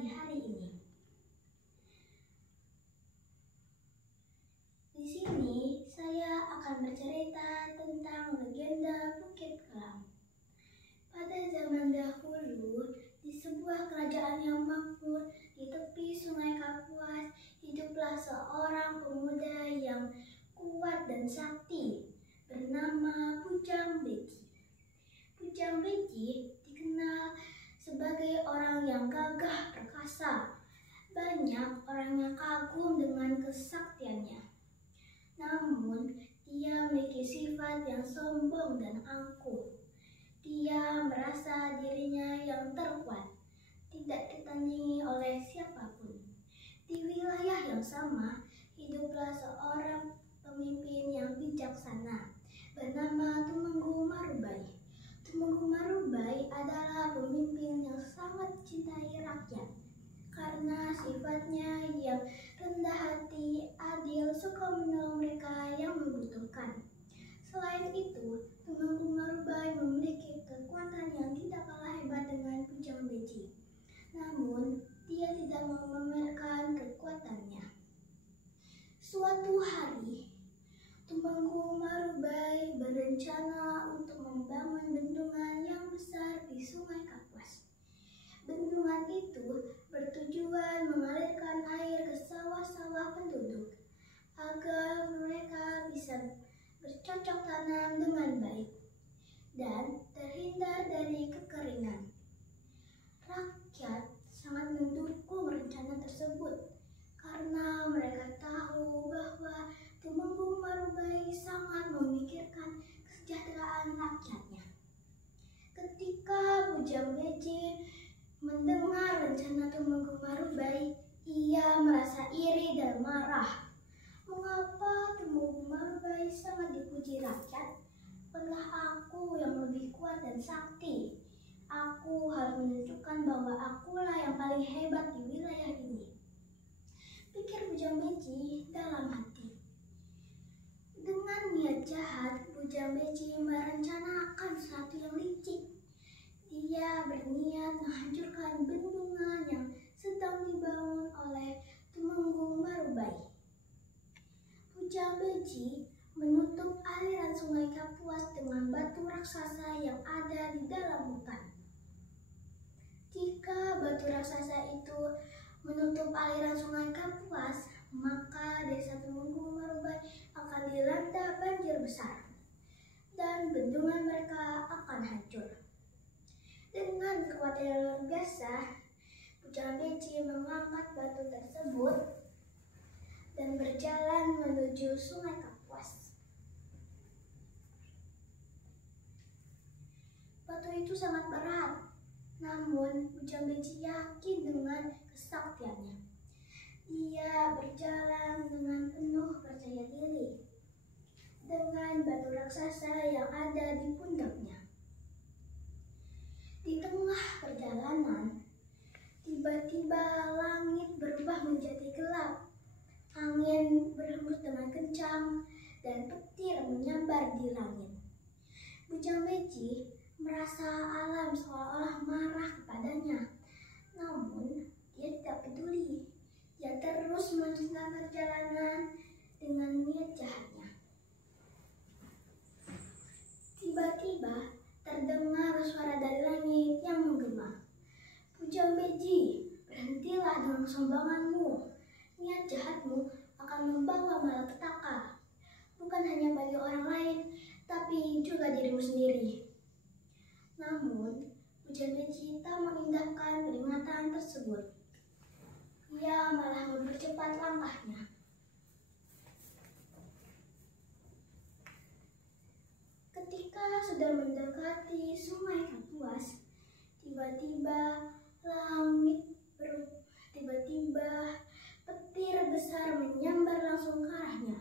di hari ini. Di sini saya akan bercerita tentang legenda Bukit Kelam. Pada zaman dahulu, di sebuah kerajaan yang makmur di tepi Sungai Kapuas, hiduplah seorang pemuda yang kuat dan sakti bernama Bujang Beci. Bujang Beci dikenal sebagai orang yang gagah perkasa. Banyak orang yang kagum dengan kesaktiannya. Namun, dia memiliki sifat yang sombong dan angkuh. Dia merasa dirinya yang terkuat, tidak ditandingi oleh siapapun. Di wilayah yang sama, hiduplah seorang pemimpin yang bijaksana bernama Tumenggung Marubay. Tumenggung Marubay adalah pemimpin yang sangat cintai rakyat karena sifatnya yang rendah hati, adil, suka menolong mereka yang membutuhkan. Selain itu, Tumenggung Marubay memiliki kekuatan yang tidak kalah hebat dengan Bujang Beci. Namun, dia tidak mau memamerkan kekuatannya. Suatu hari, Tumenggung Marubay berencana untuk membangun bendungan yang besar di Sungai Kapuas. Bendungan itu bertujuan mengalirkan air ke sawah-sawah penduduk agar mereka bisa bercocok tanam dengan baik dan terhindar dari kekeringan. Rakyat sangat mendukung rencana tersebut karena mereka tahu bahwa Tumenggung Marubay sangat memikirkan kesejahteraan rakyatnya. Ketika Bujang Beci mendengar rencana Tumenggung Marubay, ia merasa iri dan marah. Mengapa Tumenggung Marubay sangat dipuji rakyat? Bukanlah aku yang lebih kuat dan sakti. Aku harus menunjukkan bahwa akulah yang paling hebat di wilayah ini, pikir Bujang Beci dalam hati. Dengan niat jahat, Bujang Beci merencanakan sesuatu yang licik. Dia berniat menghancurkan bendungan yang sedang dibangun oleh Tumenggung Marubay. Bujang Beci menutup aliran Sungai Kapuas dengan batu raksasa yang ada di dalam hutan. Jika batu raksasa itu menutup aliran Sungai Kapuas, maka desa Tumenggung Marubay akan dilanda banjir besar dan bendungan mereka akan hancur. Dengan kekuatan yang luar biasa, Bujang Beci mengangkat batu tersebut dan berjalan menuju Sungai Kapuas. Batu itu sangat berat, namun Bujang Beci yakin dengan kesaktiannya. Dia berjalan dengan penuh percaya diri dengan batu raksasa yang ada di pundaknya. Di tengah perjalanan, tiba-tiba langit berubah menjadi gelap. Angin berhembus dengan kencang dan petir menyambar di langit. Bujang Beci merasa alam seolah-olah marah kepadanya. Namun, dia tidak peduli. Dia terus melanjutkan perjalanan dengan niat jahatnya. Tiba-tiba, terdengar suara dari langit yang menggema. Bujang Beci, berhentilah dengan kesombonganmu. Niat jahatmu akan membawa malapetaka, bukan hanya bagi orang lain, tapi juga dirimu sendiri. Namun, Bujang Beci tak mengindahkan peringatan tersebut. Ia malah mempercepat langkahnya. Ketika sudah mendekati Sungai Kapuas, tiba-tiba petir besar menyambar langsung ke arahnya.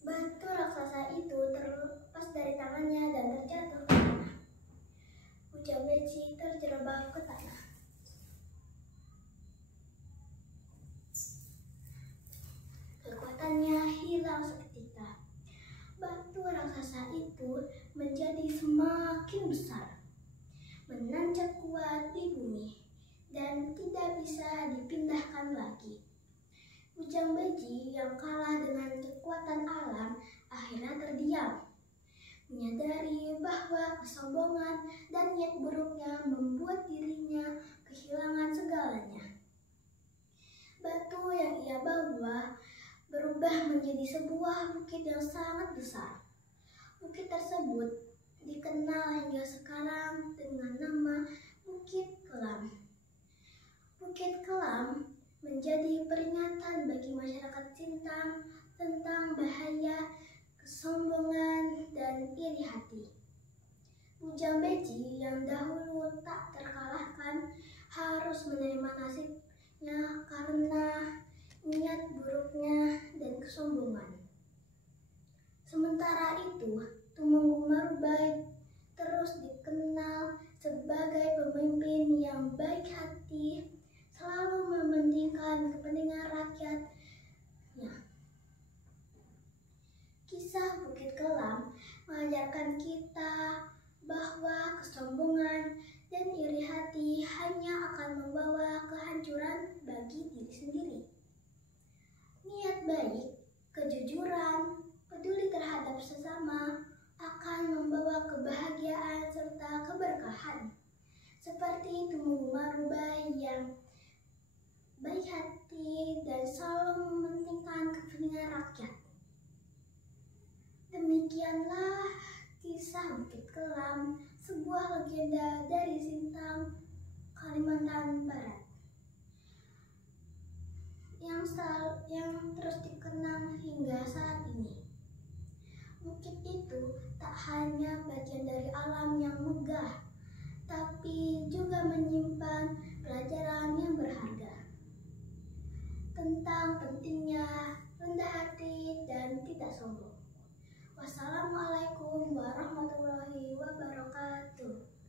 Batu raksasa itu terlepas dari tangannya dan terjatuh ke tanah. Bujang Beci terjerembab ke tanah. Kekuatannya hilang seketika. Batu raksasa itu menjadi semakin besar, menancap kuat tetap di bumi dan tidak bisa dipindahkan lagi. Ujang Beji yang kalah dengan kekuatan alam akhirnya terdiam, menyadari bahwa kesombongan dan niat buruknya membuat dirinya kehilangan segalanya. Batu yang ia bawa berubah menjadi sebuah bukit yang sangat besar. Bukit tersebut dikenal hingga sekarang dengan nama Bukit Kelam. Bukit Kelam menjadi peringatan bagi masyarakat Sintang tentang bahaya kesombongan dan iri hati. Ujang Beji yang dahulu tak terkalahkan harus menerima nasibnya karena niat buruknya dan kesombongan. Sementara itu, Tumenggung Marubay terus dikenal sebagai pemimpin yang baik hati, selalu mementingkan kepentingan rakyatnya. Kisah Bukit Kelam mengajarkan kita bahwa kesombongan dan iri hati hanya akan membawa kehancuran bagi diri sendiri. Niat baik, kejujuran, peduli terhadap sesama akan membawa kebahagiaan serta keberkahan. Seperti Tumenggung Marubay yang baik hati dan selalu mementingkan kepentingan rakyat. Demikianlah kisah Bukit Kelam, sebuah legenda dari Sintang, Kalimantan Barat, yang terus dikenang hingga saat ini. Bukit itu tak hanya bagian dari alam yang megah, tapi juga menyimpan pelajaran yang berharga tentang pentingnya rendah hati dan tidak sombong. Wassalamualaikum warahmatullahi wabarakatuh.